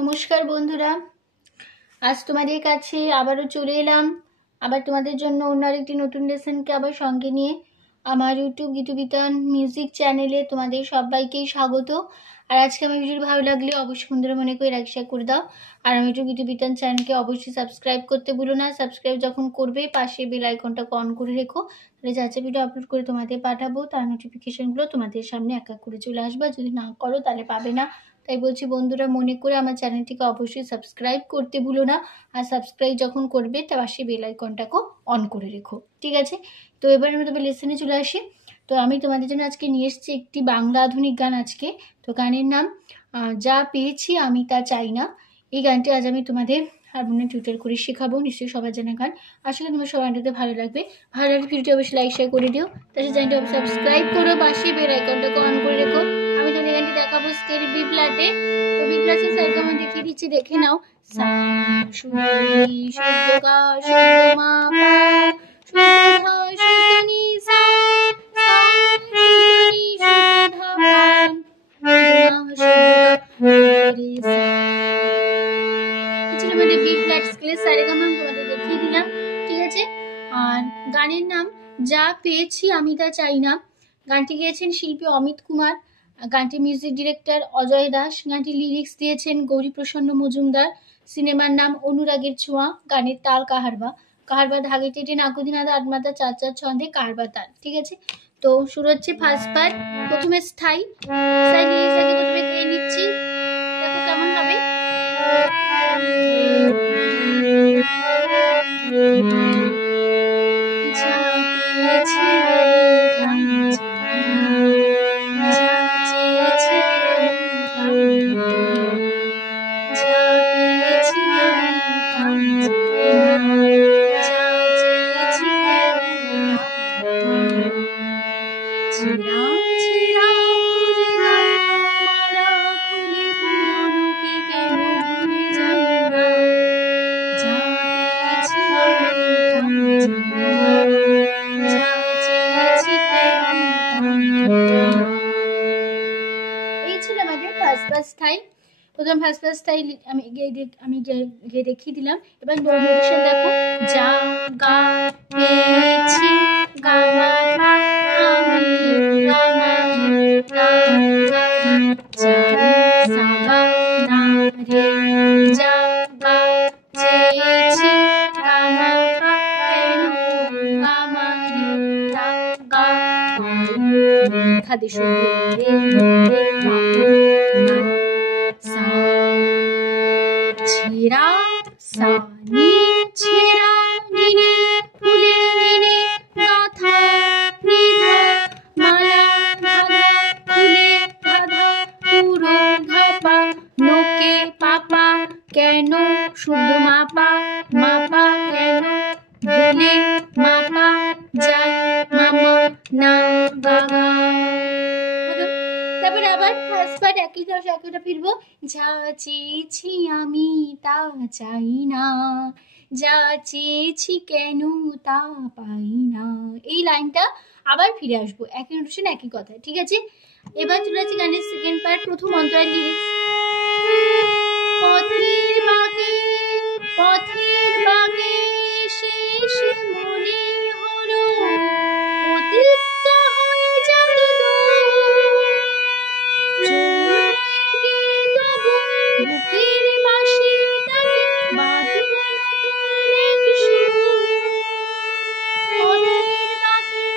নমস্কার বন্ধুরা, আজ তোমাদের কাছে আবারও চলে এলাম। আবার তোমাদের জন্য অন্য আরেকটি নতুন লেসনকে আবার সঙ্গে নিয়ে আমার ইউটিউব গীতবিতান মিউজিক চ্যানেলে তোমাদের সবাইকেই স্বাগত। আর আজকে আমার ভিডিও ভালো লাগলে অবশ্যই বন্ধুরা মনে করে লাইক শেয়ার করে দাও। আর আমার ইউটিউব গীতবিতান চ্যানেলকে অবশ্যই সাবস্ক্রাইব করতে ভুলো না। সাবস্ক্রাইব যখন করবে পাশে বেল আইকনটাকে অন করে রেখো, তাহলে যা যা ভিডিও আপলোড করে তোমাদের পাঠাবো তার নোটিফিকেশনগুলো তোমাদের সামনে এক এক করে চলে আসবে। যদি না করো তাহলে পাবে না। তাই বলছি বন্ধুরা, মনে করে আমার চ্যানেলটিকে অবশ্যই সাবস্ক্রাইব করতে ভুলো না। আর সাবস্ক্রাইব যখন করবে তার পাশে বেল আইকনটাকেও অন করে রেখো, ঠিক আছে? তো এবার আমরা তবে লেসনে চলে আসি। তো আমি তোমাদের জন্য আজকে নিয়ে এসেছি একটি বাংলা আধুনিক গান আজকে। তো গানের নাম যা পেয়েছি আমি তা চাই না। এই গানটি আজ আমি তোমাদের হারমোনিয়াম টিউটর করে শেখাবো। নিশ্চয়ই সবার জানা গান। আসলে তোমার সবাইটাতে ভালো লাগবে। ভালো লাগলে ভিডিওটি অবশ্যই লাইক শেয়ার করে দিও। তাছাড়া চ্যানেলটি অবশ্যই সাবস্ক্রাইব করো, পাশে বেল আইকনটাকে অন করে রেখো। আমি তোমাদের গানটি দেখাবো স্কেল বি ফ্ল্যাটে। তো বি ফ্ল্যাটে সাইড আমি দেখিয়ে দিচ্ছি, দেখে নাও। সা শুদ্ধ নি শুদ্ধ গা শুদ্ধ মা পা শুদ্ধ ধা শুদ্ধ নি সা সা শুদ্ধ নি শুদ্ধ ধা পা শুদ্ধ রে সা। এটা আমাদের বি ফ্ল্যাট স্কেলের সারেগামা আমি তোমাদের দেখিয়ে দিলাম, ঠিক আছে? আর গানের নাম যা পেয়েছি আমি তা চাই না। গানটি গেয়েছেন শিল্পী অমিত কুমার, গানটির মিউজিক ডিরেক্টর অজয় দাস, গানটির লিরিক্স দিয়েছেন গৌরী প্রসন্ন মজুমদার। সিনেমার নাম অনুরাগের ছোঁয়া। গানের তাল কাহারবা। কাহারবা ধাগে টেটে নাকুদিনাদা আটমাতা চার চার ছন্দে কাহারবা তাল, ঠিক আছে? তো শুরু হচ্ছে ফার্স্ট পার্ট। প্রথমে স্থায়ী লিরিক্স আগে প্রথমে গেয়ে নিচ্ছি, দেখো কেমন হবে। প্রথম ফার্স্ট স্টাইল আমি গিয়ে দেখিয়ে দিলাম। এবার নোটেশন দেখো। যা গা পেয়েছি গা মা আমি গা মা তা যা সা গা না রে যা গা চেয়েছি গা মা কেন গা মা রে তা গা খাদি শুদ্ধ রে রে না ছেড়া সা নি ছেড়া নি নি ফুলে নি নি গাথা নি ধা মালা ধাধা ফুলে ধাধা পুরো ধাপা নোকে পাপা কেন শুদ্ধ মাপা মাপা কেন ভুলে মাপা যায় মামা না গাগা। তারপরে আবার ফার্স্ট পার্ট একইটা ফিরবো। যা চেয়েছি আমি তা চাই না, যা চেয়েছি কেন তা পাই না। এই লাইনটা আবার ফিরে আসবো, একই নোটেশন একই কথা, ঠিক আছে? এবার চলে আসছি গানের সেকেন্ড পার্ট। প্রথম অন্তরার লিরিক্স। পথের বাঁকে শেষ মনে হলো অতীতটা হয়ে যাবে বুকের বাঁশি তাকে বাঁধব নতুন এক সুর। পথের বাঁকে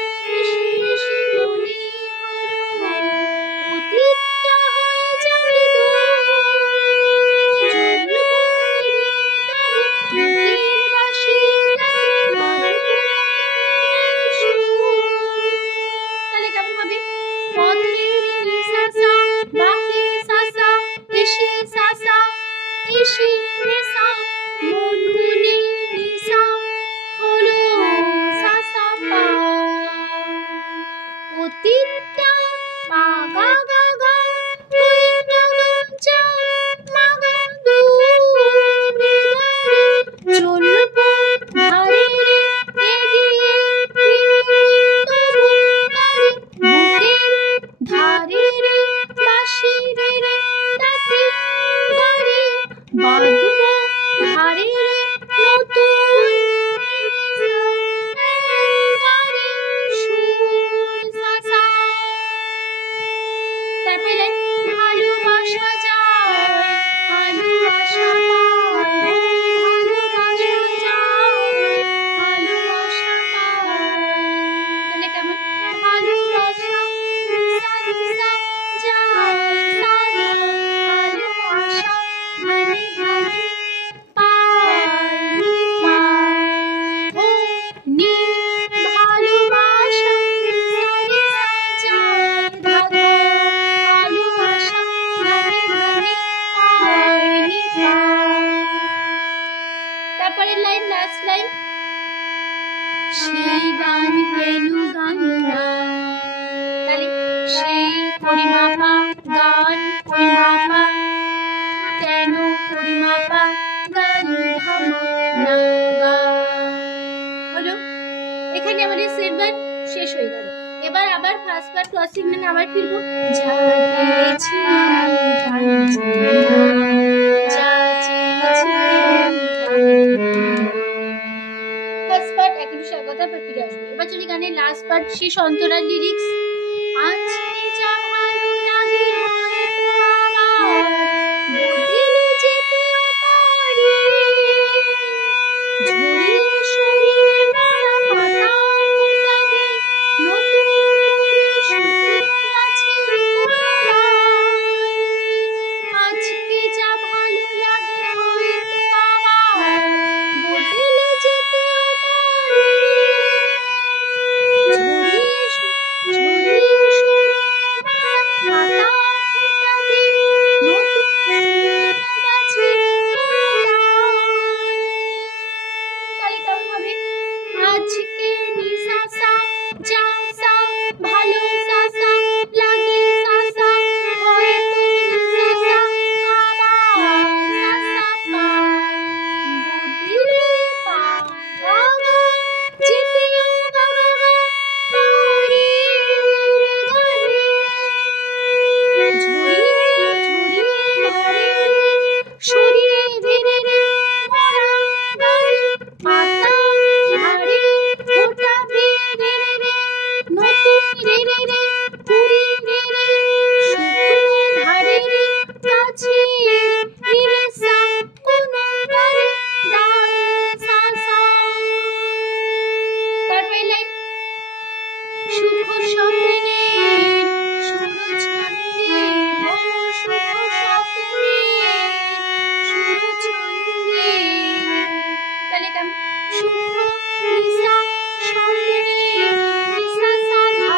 শেষ মনে হলো অতীতটা হয়ে যাবে বুকের বাঁশি তাকে বাঁধব নতুন এক সুর। তাহলে কেমন হবে? পথের সাসা বাঁকে সাসা এসে সাসা তারপরে লাইন ভালোবাসা যায় আলো আশা পায় ভালোবাসা যায় আলো আশা পায় তাহলে কেমন ভালোবাসা নিসা নিসা যায় সাধা আলো আশা ধনে ধনে পায় নি পায় ও নি ভালোবাসা নিসা নিসা যায় ধাধা আলো আশা ধনে ধনে পায় নি পায় তারপরে লাইন লাস্ট লাইন সেই গান কেন গাইলা তাহলে সেই পরিমাপা গান পরিমাপা কেন পরিমাপা গান ধামা না হলো এখানে আমাদের সেট বার শেষ হয়ে গেল এবার আবার ফার্স্ট বার ক্রসিং লাইন আবার ফিরবো যা পেয়েছি যা চেয়েছি ফার্স্ট পার্ট একটু কথা ফিরে আসবে এবার যদি গানের লাস্ট পার্ট শেষ অন্তরার লিরিক্স আজকে যা ভালো লাগে হয়তো আমার বদলে যেতেও পারে ঝরিয়ে সরিয়ে মরা পাতা ফোটাবে নতুন করে শুকনো গাছের গোড়ায় আজকে যা ভালো লাগে হয়তো আমার বদলে যেতেও পারে ঝরিয়ে সরিয়ে মরা পাতা ফোটাবে নতুন শুকনো গাছের গোড়ায় তাহলে কেমন হবে আজকে নিসা সা যা সা ভালো সা সা লাগে সা সা হয়তো নিসা সা আবার সা সা পা বদলে পা গা গা যেতেও গা গা গা পারে গানে ঝরিয়ে ঝরিয়ে ধরে সরিয়ে ধীরে রে মরা গায়ে পাতা ঝাড়ে ফোটাবে রে রে রে নতুন রে রে রে কুড়ি রে রে শুকনো ধারে রে কাছে রে রে সা কোনো ধারে ডাল সা সা তারপরে লাইন সুখ স্বপ্নের সুর ছন্দে ও সুখ স্বপ্নের সুর ছন্দে তাহলে কেমন সুখ নিসা স্বপ্নের নিসা সাধা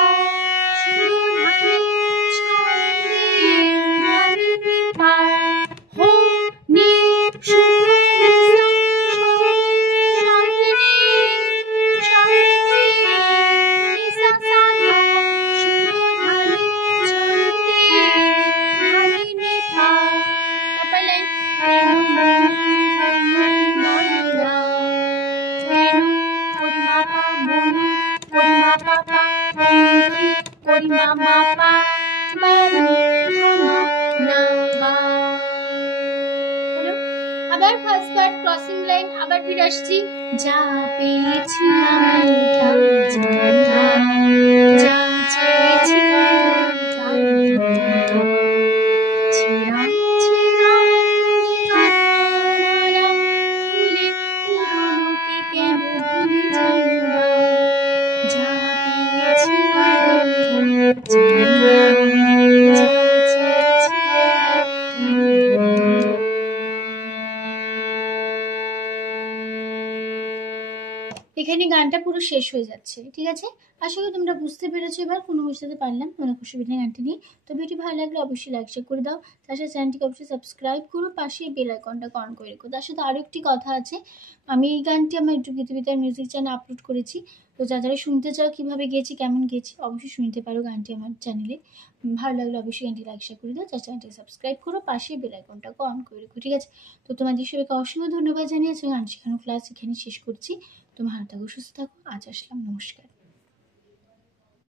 সুর ধানে ছন্দে ধানে নিপা হো নি সুখ নিসা স্বপ্নের নিসা সাধা সুর ধানে ছন্দে ধানে নিপা তারপর লাইন কেন পরিমাপা মন পরিমাপা পা পরিমাপা না গা হলো আবার ফার্স্ট পার্ট ক্রসিং লাইন আবার ফিরে আসছি যা পেয়েছি আমি তাই জানতাম যা চেয়েছি তাই জানতাম ছেঁড়া ছেঁড়া মালা খুলে পুরনোকে কেন ভুলে যাই না যা পেয়েছি আমি জানতাম যা চেয়েছি এখানে গানটা পুরো শেষ হয়ে যাচ্ছে ঠিক আছে আশা করি তোমরা বুঝতে পেরেছো এবার কোনো বুঝতে পারলাম কোনো অসুবিধা নেই গানটি নিয়ে তো ভিডিও ভালো লাগলে অবশ্যই লাইক শেয়ার করে দাও তার সাথে চ্যানেলটিকে অবশ্যই সাবস্ক্রাইব করো পাশে বেল আইকনটাকে অন করে রেখো তার সাথে আরও একটি কথা আছে আমি এই গানটি আমার ইউটিউব গীতবিতার মিউজিক চ্যানেলে আপলোড করেছি তো যারা শুনতে চাও কীভাবে গেয়েছি কেমন গেয়েছি অবশ্যই শুনতে পারো গানটি আমার চ্যানেলে ভালো লাগলে অবশ্যই গানটি লাইক শেয়ার করে দাও তার চ্যানেলটিকে সাবস্ক্রাইব করো পাশে বেল আইকনটাকে অন করে রেখো ঠিক আছে তো তোমাদের সবাইকে অসংখ্য ধন্যবাদ জানিয়েছি গান শেখানো ক্লাস এখানে শেষ করছি তোমার ভালো থাকো সুস্থ থাকো আজ আসলাম নমস্কার